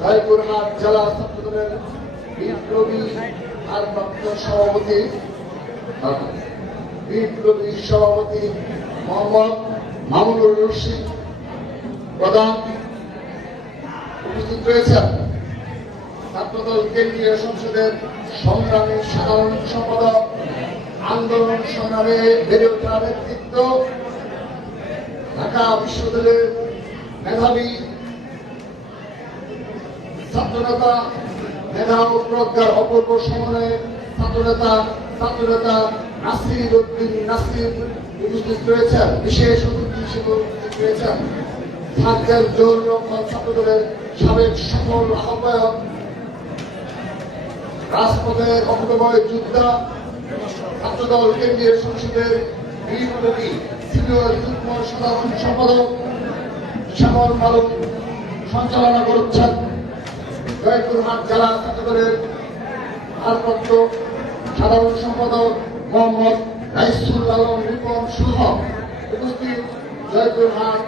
জয়পুরহাট জেলা ছাত্রদলের বিপ্লবী ভারপ্রাপ্ত সভাপতি বিপ্লবী সভাপতি মোহাম্মদ মামুনুর রশিদ প্রধান উপস্থিত রয়েছেন। ছাত্রদল কেন্দ্রীয় সংসদের সংগ্রামী সাধারণ সম্পাদক, আন্দোলন সংগ্রামে বেড়ে ওঠা নেতৃত্ব, ঢাকা বিশ্ববিদ্যালয়ের মেধাবী ছাত্রনেতা, মেধা ও প্রজ্ঞার অপূর্ব সমন্বয়ে ছাত্রনেতা ছাত্রনেতা নাসির উদ্দিন নাসির উপস্থিত রয়েছেন। বিশেষ অতিথি হিসেবে উপস্থিত রয়েছেন। ছাত্রের জোর রক্ষণ ছাত্রদলের সাবেক সফল আহ্বায়ক। রাজপথের অমৃতময় যোদ্ধা, ছাত্রদল কেন্দ্রীয় সংসদের বিপ্লবী সিনিয়র যুগ্ম সাধারণ সম্পাদক শ্যামল মালক সঞ্চালনা করছেন। জয়পুরহাট জেলা ছাত্রদলের ভারপ্রাপ্ত সাধারণ সম্পাদক মোহাম্মদ রাইসুল আলম রিপন সহ উপস্থিত জয়পুরহাট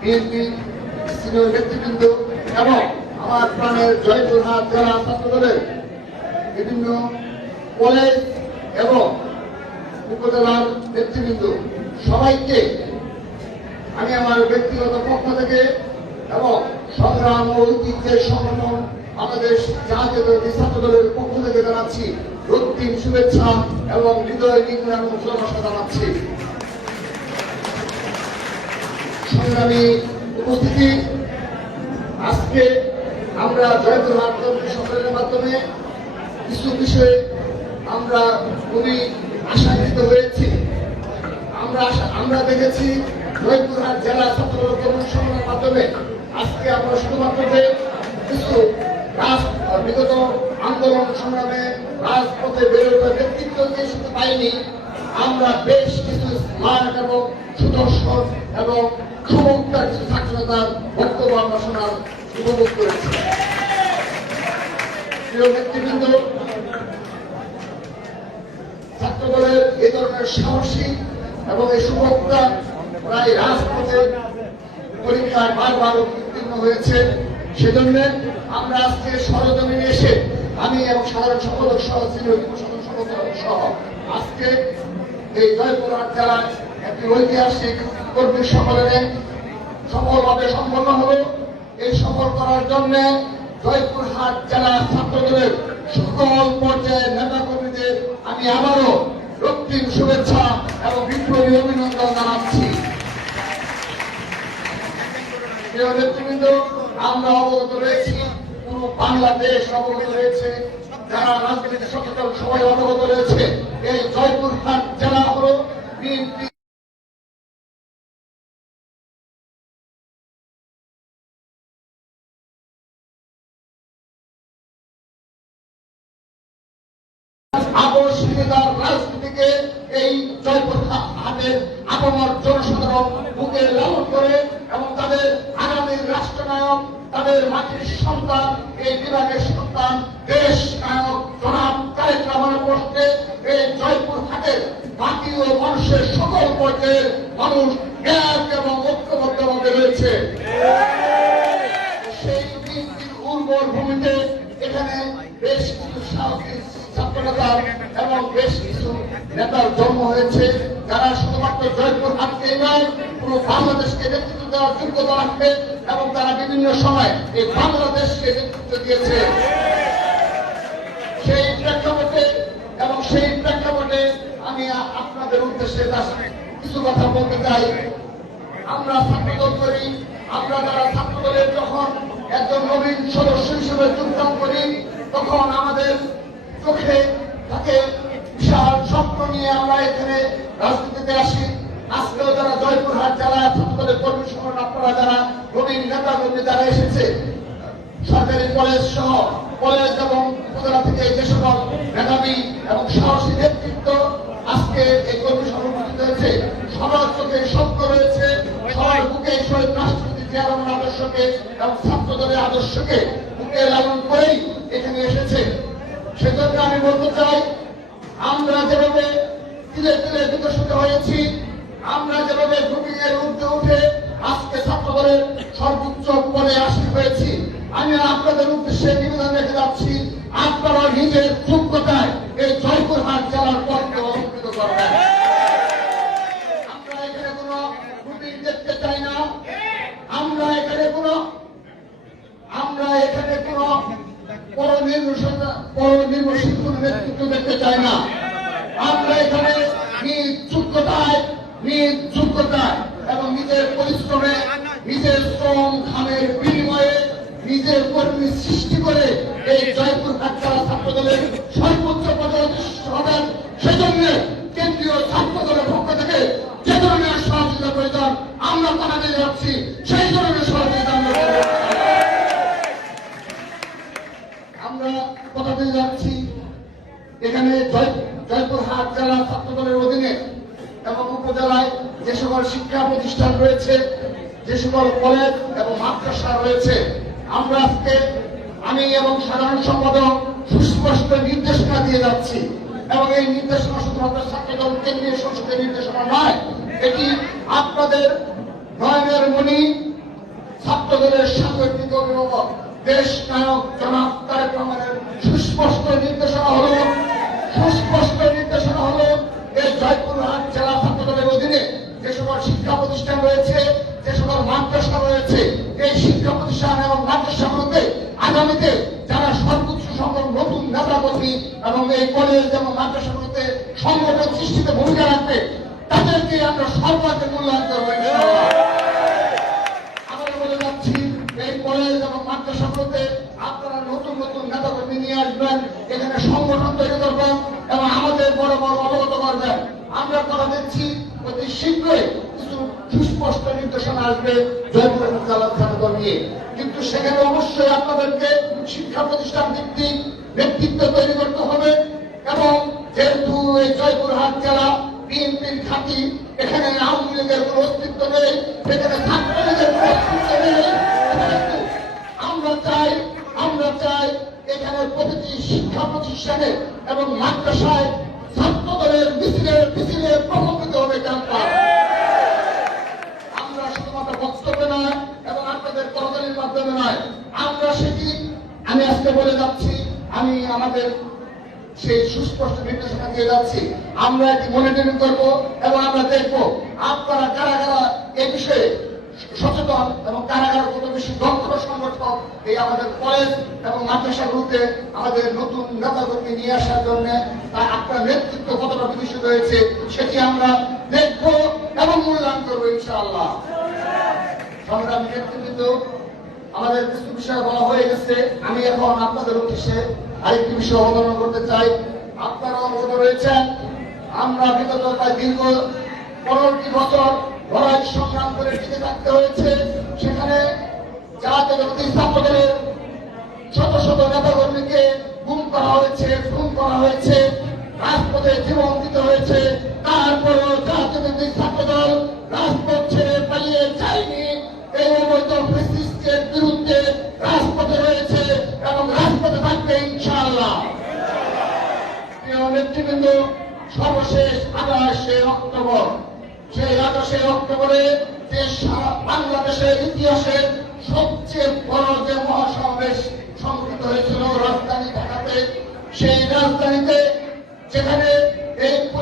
বিএনপি সিনিয়র নেতৃবৃন্দ এবং আমার প্রাণের জয়পুরহাট জেলা ছাত্রদলের বিভিন্ন কলেজ এবং উপজেলার নেতৃবৃন্দ সবাইকে আমি আমার ব্যক্তিগত পক্ষ থেকে এবং সংগ্রাম ও ঐতিহ্যের সংগঠন বাংলাদেশ জাতীয় ছাত্র দলের পক্ষ থেকে জানাচ্ছি রক্তিম শুভেচ্ছা এবং হৃদয় এবং ভালোবাসা জানাচ্ছি। সংগ্রামী উপস্থিতি, আজকে আমরা জয়পুরহাট কর্মী সম্মেলনের মাধ্যমে কিছু বিষয়ে আমরা খুবই আশান্বিত হয়েছি। আমরা আমরা দেখেছি জয়পুরহাট জেলা ছাত্র সম্মেলনের মাধ্যমে আজকে আমরা শুধুমাত্র যে কিছু বিগত আন্দোলন সংগ্রামে রাজপথে বেড়ে ওঠা নেতৃত্বকে শুধু পাইনি, আমরা বেশ কিছু স্মার্ট এবং সুদর্শন এবং সুমুক্তার কিছু ছাত্রতার বক্তব্য আমরা শোনার উপভোগ করেছি। প্রিয় ছাত্রদলের এ ধরনের সাহসী এবং এই সুবক্তা প্রায় রাজপথে পরীক্ষায় বারবার হয়েছে। সেজন্য আমরা আজকে সরজমিনে এসে আমি এবং সাধারণ সম্পাদক সহ সিনিয়র সাধারণ সম্পাদক সহ আজকে এই জয়পুরহাট জেলায় একটি ঐতিহাসিক কর্মী সম্মেলনে সফলভাবে সম্পন্ন হলো। এই সফল করার জন্য জয়পুরহাট জেলা ছাত্রদলের সকল পর্যায়ের নেতা কর্মীদের আমি আবারও রক্তিম শুভেচ্ছা এবং বিপ্লবী অভিনন্দন জানাচ্ছি। প্রিয় নেতৃবৃন্দ, আমরা অবগত রয়েছি, পুরো বাংলাদেশ অবগত রয়েছে। যারা রাজনীতি সচেতন, সবাই অবগত রয়েছে। এই জয়পুরহাট জেলা হল বিএনপি। আবশ্যিকতার রাজনীতিকে এই জয়পুর হাটের আপমর জনসাধারণ বুকে লালন করে এবং তাদের আগামী রাষ্ট্রনায়ক, তাদের মাটির সন্তান, এই বিভাগের সন্তান, দেশ নায়ক জনাব তারেক রহমানের পোস্টে এই জয়পুর হাটের বাকি ও মানুষের সকল পর্যায়ের মানুষ এক এবং ঐক্যবদ্ধভাবে রয়েছে। সেই বিএনপির উর্বর ভূমিতে এখানে বেশ কিছু সাহসী ছাত্রনেতা এবং বেশ কিছু নেতার জন্ম হয়েছে, যারা শুধুমাত্র জয়পুর হাটকে নয়, পুরো বাংলাদেশকে নেতৃত্ব দেওয়ার যোগ্যতা রাখবে এবং তারা বিভিন্ন সময় এই বাংলাদেশকে নেতৃত্ব দিয়েছে। সেই প্রেক্ষাপটে এবং সেই প্রেক্ষাপটে আমি আপনাদের উদ্দেশ্যে কিছু কথা বলতে চাই। আমরা ছাত্রদল করি, আমরা যারা ছাত্রদলের যখন একজন নবীন সদস্য হিসেবে যোগদান করি, তখন আমাদের চোখে থাকে স্বপ্ন নিয়ে আমরা এখানে রাজনীতিতে আসি। আজকেও যারা জয়পুরহাট ছাত্রদলের কর্মী আপনারা যারা নেতা কর্মী যারা এসেছে। সরকারি কলেজ সহ কলেজ এবং উপজেলা থেকে যে সকল মেধাবী এবং সাহসী নেতৃত্ব আজকে এই কর্মী সংগঠিত হয়েছে। সবার চোখে স্বপ্ন রয়েছে, সবার বুকে শহীদ রাষ্ট্রপতি আদর্শকে এবং ছাত্র দলের আদর্শকে বুকে লালন করেই এখানে এসেছে। সেজন্য আমি বলতে চাই আমরা যেভাবে ধীরে ধীরে বিকশিত হয়েছি, আমরা যেভাবে ঘুমিয়ে উঠতে উঠে আজকে ছাত্র দলের সর্বোচ্চ পদে আসি হয়েছি, আমি আপনাদের উদ্দেশ্যে নিবেদন রেখে যাচ্ছি, আপনারা নিজের যোগ্যতায় এই জয়পুরহাট জেলার পদকে সুস্পষ্ট নির্দেশনা দিয়ে যাচ্ছি। এবং এই নির্দেশনা শুধুমাত্র দল কেন্দ্রীয় সংসদের নির্দেশনা নয়, এটি আপনাদের নয়নের মণি ছাত্রদলের সাংগঠনিক অভিভাবক দেশ নায়ক জনাব তারেক রহমানের সুস্পষ্ট নির্দেশনা হল, সুস্পষ্ট নির্দেশনা হল এই জয়পুরহাট জেলা ছাত্রদলের অধীনে যে সকল শিক্ষা প্রতিষ্ঠান রয়েছে, যে সকল মাদ্রাসা রয়েছে, এই শিক্ষা প্রতিষ্ঠান এবং আগামীতে যারা সর্বোচ্চ সংখ্যক কর্মী এবং এই কলেজ এবং মাদ্রাসাগুলোতে সংগঠন সৃষ্টিতে ভূমিকা রাখবে, তাদেরকে আমরা সর্বাধিক মূল্যায়ন করব আমরা মাদ্রাসাগুলোতে আপনারা নতুন নতুন নিয়ে আসবেন, এখানে সংগঠন তৈরি করবেন এবং আমাদের বড় বড় আমরা দিচ্ছি, অতি শীঘ্রই সুস্পষ্ট নির্দেশনা আসবে জয়পুর জেলা ছাত্রদল নিয়ে। কিন্তু সেখানে অবশ্যই আপনাদেরকে শিক্ষা প্রতিষ্ঠান ভিত্তিক ব্যক্তিত্ব তৈরি করতে হবে এবং যেহেতু এই জয়পুরহাট জেলা বিএনপির খাতি এখানে আওয়ামী লীগের কোনো অস্তিত্ব নেই এখানে ছাত্রলীগের কোনো অস্তিত্ব নেই আমরা চাই আমরা চাই এখানে প্রতিটি শিক্ষা প্রতিষ্ঠানে এবং মাদ্রাসায় ছাত্র দলের মিছিলে মিছিলে প্রকম্পিত হবে ক্যাম্পাস আজকে বলে যাচ্ছি, আমি আমাদের সেই সুস্পষ্ট নির্দেশনা দিয়ে যাচ্ছি। আমরা এটি মনিটরিং করব এবং আমরা দেখব আপনারা কারা কারা এই বিষয়ে সচেতন এবং কারা কারা কত বেশি দক্ষ সংগঠক এই আমাদের কলেজ এবং মাদ্রাসাগুলোতে আমাদের নতুন নেতাকর্মী নিয়ে আসার জন্য। তার আপনার নেতৃত্ব কতটা বিকশিত হয়েছে সেটি আমরা দেখব এবং মূল্যায়ন করব ইনশাআল্লাহ। সংগ্রামী নেতৃবৃন্দ আমাদের কিছু বিষয় বলা হয়ে গেছে, আমি এখন আপনাদের উদ্দেশ্যে আরেকটি বিষয় অবতারণ করতে চাই। আপনারা অবগত রয়েছেন, আমরা বিগত প্রায় দীর্ঘ পনেরোটি বছর লড়াই সংগ্রাম করে টিকে থাকতে হয়েছে। সেখানে জাতীয় ছাত্রদলের শত শত নেতাকর্মীকে গুম করা হয়েছে, খুন করা হয়েছে, রাজপথে জীবন দিতে হয়েছে। তারপরেও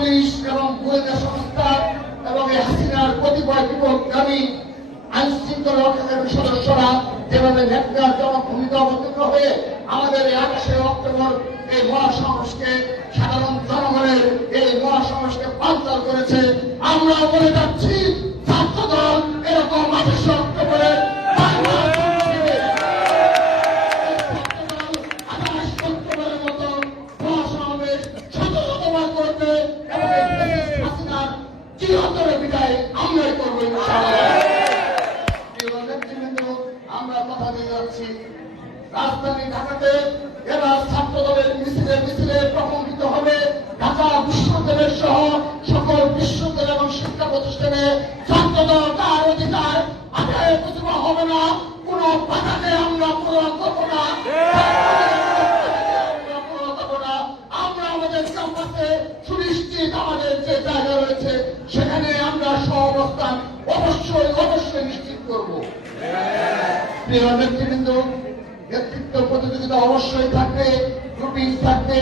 পুলিশ এবং গোয়েন্দা সংস্থা এবং এই হাসিনার কতিপয় বিপদগামী আইন শৃঙ্খলা রক্ষাকারী সদস্যরা যেভাবে ন্যাক্কারজনক ভূমিকা অবতীর্ণ হয়ে আমাদের এই আঠাশে অক্টোবর এই মহাসমাবেশকে সাধারণ জনগণের এই মহাসমাবেশকে পাল্টাল করেছে, আমরা বলে যাচ্ছি ছাত্র দল এরকম আঠাশে নেতৃত্ব অবশ্যই থাকবে গ্রুপিং থাকবে,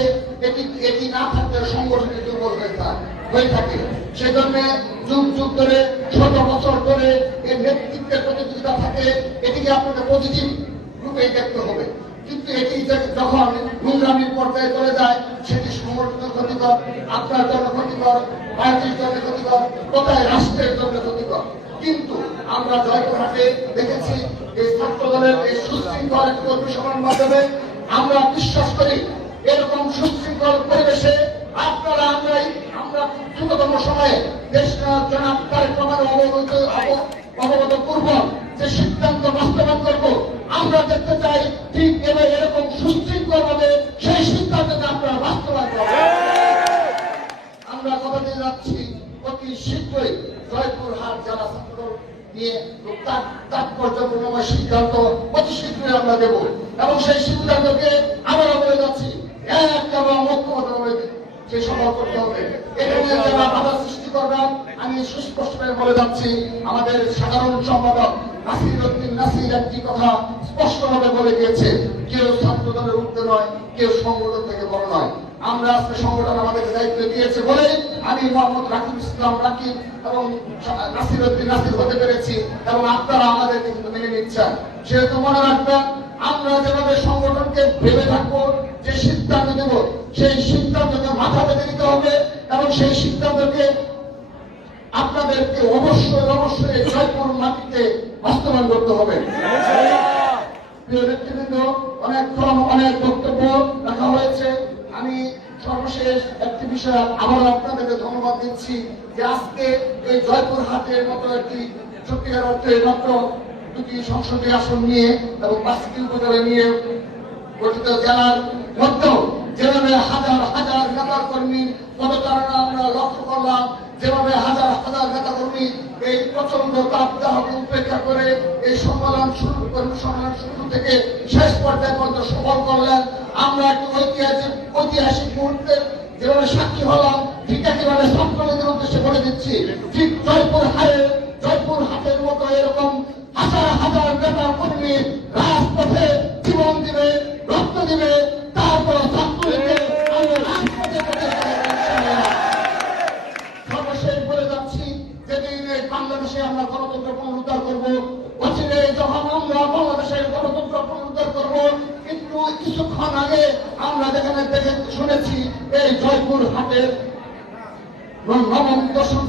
এটি এটি না থাকলে সংগঠনে দুর্বল হয়ে থাকে হয়ে থাকে। সেজন্য যুগ যুগ ধরে, শত বছর ধরে এই নেতৃত্বের প্রতিযোগিতা থাকে, এটিকে আপনাকে পজিটিভ রূপে দেখতে হবে। কিন্তু এটি যখন নোংরামির পর্যায়ে চলে যায়, সেটি সংগঠনের ক্ষতিকর, আপনার জন্য ক্ষতিকর পার্টির জন্য ক্ষতিকর, কোথায় রাষ্ট্রের জন্য ক্ষতিকর? কিন্তু আমরা জয়পুরহাটে দেখেছি এই ছাত্র দলের এই সুশৃঙ্খল কর্মী সভার মাধ্যমে আমরা বিশ্বাস করি এরকম সুশৃঙ্খল পরিবেশে আপনারা আমরাই, আমরা দ্রুততম সময়ে দেশ তারেক অবগত অবগত করব, যে সিদ্ধান্ত বাস্তবায়ন করব। আমরা দেখতে চাই ঠিক এবার এরকম সুশৃঙ্খল ভাবে সেই সিদ্ধান্তকে আপনারা বাস্তবায়ন আমরা কথা দিয়ে যাচ্ছি? অতি শীঘ্রই জয়পুর হাট জেলা বলে যাচ্ছি। আমি সুস্পষ্টভাবে বলে যাচ্ছি, আমাদের সাধারণ সম্পাদক নাসির উদ্দিন নাসির একটি কথা স্পষ্টভাবে বলে গিয়েছে কেউ ছাত্র দলের ঊর্ধ্বে নয়, কেউ সংগঠন থেকে বড় নয়। আমরা আজকে সংগঠন আমাদের দায়িত্ব দিয়েছে বলে আমি মোহাম্মদ রাকিব ইসলাম রাকিব এবং নাসির উদ্দিন নাসির হতে পেরেছি এবং আপনারা আমাদেরকে কিন্তু মেনে নিচ্ছেন। সেহেতু মনে রাখবেন, আমরা যেভাবে সংগঠনকে ভেবে থাকব, যে সিদ্ধান্ত নেব, সেই সিদ্ধান্তকে মাথা পেতে নিতে হবে এবং সেই সিদ্ধান্তকে আপনাদেরকে অবশ্যই অবশ্যই জয়পুর মাটিতে বাস্তবায়ন করতে হবে। প্রিয় নেতৃবৃন্দ অনেকক্ষণ অনেক বক্তব্য রাখা হয়েছে। আমি সর্বশেষ একটি বিষয় আবার আপনাদেরকে ধন্যবাদ দিচ্ছি যে আজকে এই জয়পুর হাটের মতো একটি সত্যিকার অর্থে মাত্র দুটি সংসদীয় আসন নিয়ে এবং পাঁচটি উপজেলা নিয়ে গঠিত জেলার মধ্যেও যেভাবে হাজার হাজার নেতা কর্মী পদচারণা আমরা লক্ষ্য করলাম, যেভাবে হাজার হাজার নেতা কর্মী এই প্রচণ্ড তাপদাহকে উপেক্ষা করে এই সম্মেলন শুরু কর্মী সম্মেলন শুরু থেকে শেষ পর্যায়ে পর্যন্ত সফল করলেন। আমরা একটি ঐতিহাসিক ঐতিহাসিক মুহূর্তে যেভাবে সাক্ষী হলাম, ঠিক একেবারে সম্প্রদায়ের উদ্দেশ্যে বলে দিচ্ছি, ঠিক জয়পুর হাটে, জয়পুর হাটের মতো এরকম হাজার হাজার নেতা কর্মী রাজপথে জীবন দিবে, রক্ত দিবে, তারপর যেখানে দেখে শুনেছি এই জয়পুর হাটের নবম দশম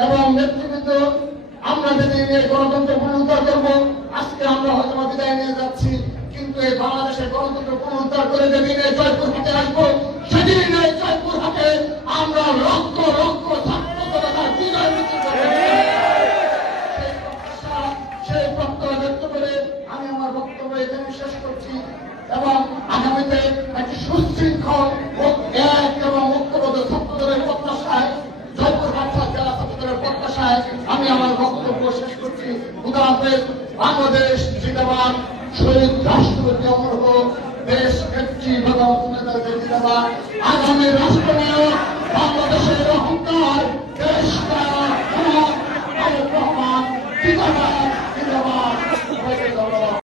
এবং আমরা লক্ষ ছাত্র সেই করে আমি আমার বক্তব্য এখানে শেষ করছি এবং আগামীতে একটি সুশৃঙ্খল ও এক এবং ঐক্যবদ্ধ ছাত্রদলের প্রত্যাশায় জয়পুর হাটসা জেলা ছাত্রদলের প্রত্যাশায় আমি আমার বক্তব্য শেষ করছি হাফেজ বাংলাদেশ জিন্দাবাদ শহীদ রাষ্ট্রপতি অমর হোক দেশ নেত্রী বেগম জিন্দাবাদ। আগামী রাষ্ট্রনায়ক